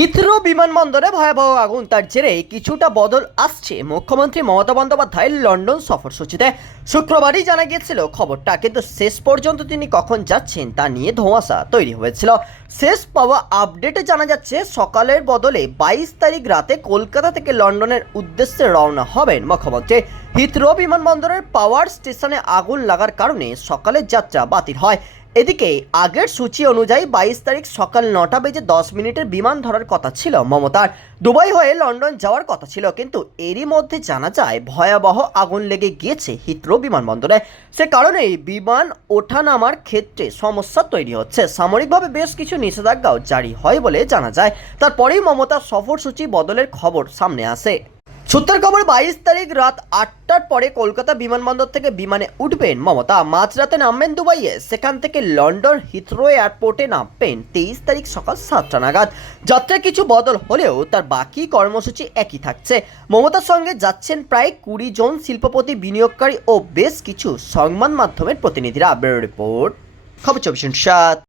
Heathrow বিমানবন্দরে ভয়াবহ আগুন তার জেরে কিছুটা বদল আসছে। মুখ্যমন্ত্রী মমতা বন্দ্যোপাধ্যায়ের লন্ডন সফরসূচিতে শুক্রবারই জানা গিয়েছিল খবরটা, কিন্তু শেষ পর্যন্ত তিনি কখন যাচ্ছেন তা নিয়ে ধোঁয়াশা তৈরি হয়েছিল। শেষ পাওয়া আপডেটে জানা যাচ্ছে, সকালের বদলে বাইশ তারিখ রাতে কলকাতা থেকে লন্ডনের উদ্দেশ্যে রওনা হবেন মুখ্যমন্ত্রী। হিথ্রো বিমানবন্দরের পাওয়ার স্টেশনে আগুন লাগার কারণে সকালের যাত্রা বাতিল হয়। এদিকে, আগের সূচি অনুযায়ী বাইশ তারিখ সকাল নটা বেজে দশ মিনিটের বিমান ধরার কথা ছিল মমতার। দুবাই হয়ে লন্ডন যাওয়ার কথা ছিল, কিন্তু এরই মধ্যে জানা যায়, ভয়াবহ আগুন লেগে গিয়েছে হিথ্রো বিমানবন্দরে। সে কারণেই বিমান ওঠানামার ক্ষেত্রে সমস্যা তৈরি হচ্ছে। সামরিকভাবে বেশ কিছু নিষেধাজ্ঞাও জারি হয় বলে জানা যায়। তারপরেই মমতার সফরসূচি বদলের খবর সামনে আসে। সূত্রের খবর, বাইশ তারিখ রাত আটটার পরে কলকাতা বিমানবন্দর থেকে বিমানে উঠবেন মমতা। মাঝরাতে নামবেন দুবাইয়ে। সেখান থেকে লন্ডন হিথ্রো এয়ারপোর্টে নামবেন তেইশ তারিখ সকাল সাতটা নাগাদ। যাত্রায় কিছু বদল হলেও তার বাকি কর্মসূচি একই থাকছে। মমতার সঙ্গে যাচ্ছেন প্রায় কুড়ি জন শিল্পপতি, বিনিয়োগকারী ও বেশ কিছু সংবাদ মাধ্যমের প্রতিনিধিরা। রিপোর্ট, খবর চব্বিশ সাত।